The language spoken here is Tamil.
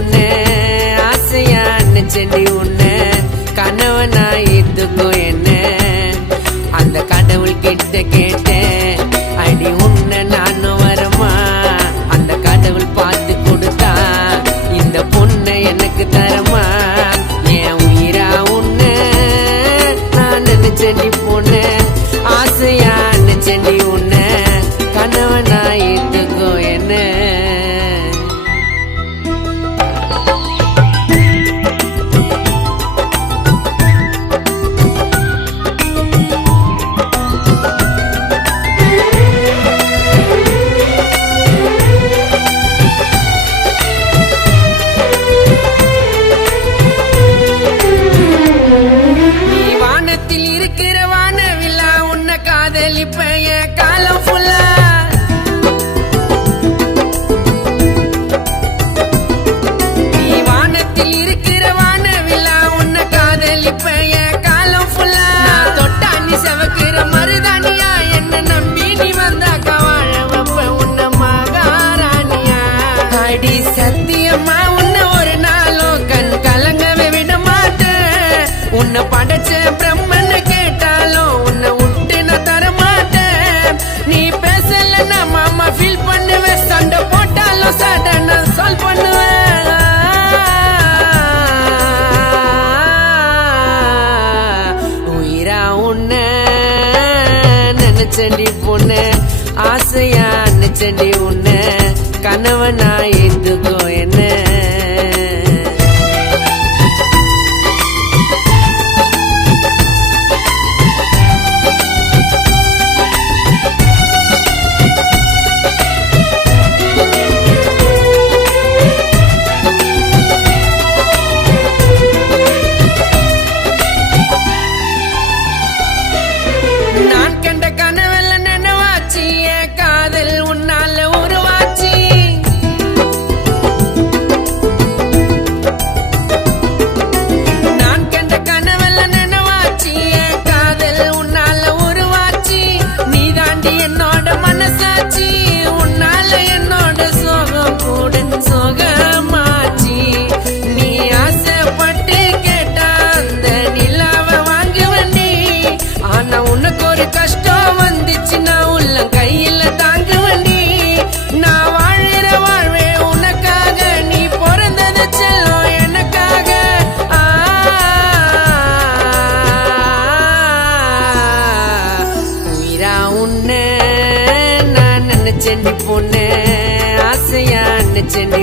பொண்ணு ஆசையா நினைச்சேண்டி உன்னை கணவனா ஏத்துக்கோ என்ன அந்த கடவுள் கிட்ட கேட்டேன் அடி உன்னை நானும் வரமா அந்த கடவுள் பார்த்து கொடுத்தா இந்த பொண்ணை எனக்கு தரமா என் உயிரா உன்னை நான் நினைச்சேண்டி பொண்ணு ஆசையா நினைச்சேண்டி உன்னை கணவனா ஏத்துக்கோ என்ன காலம் ஃபுல்லா நீ வானத்தில் இருக்கிற வானவில்லா உன்னை காதலிப்ப காலம் ஃபுல்லா தொட்டா நீ செவக்கிற மருதானியா என்ன நம்பி நீ வந்தாக்கா வாழ வைப்ப உன்னை மகாராணியா அடி சத்தியமா உன்னை ஒரு நாளும் கண் கலங்கவே விட மாட்டேன் உன்னை படைச்ச பிரம்மன் கேட்டாலும் உன்னை விட்டு நான் தரமாட்டேன் நீ பேசலன்னா மாமா ஃபீல் பண்ணுவேன் சண்டை போட்டாலும் சடனா சால்வ் பண்ணுவேன் உயிரா உன்னை நினைச்சண்டி பொண்ணு ஆசையா நினைச்சண்டி உன்னை கணவனா ஏத்துக்கோ என்ன என்னோட மனசாட்சி உன்னால என்னோட சோகம் கூட சோகமாச்சி நீ ஆசைப்பட்டு கேட்டா அந்த நிலாவை வாங்குவண்டி ஆனா உனக்கு ஒரு கஷ்டம் வந்துச்சு நான் உள்ள கையில தாங்குவண்டி நான் வாழுற வாழ்வே உனக்காக நீ பிறந்தது செல்லும் எனக்காக உயிரா உன்னை நினைச்சேண்டி பொண்ணு ஆசையா நினைச்சேண்டி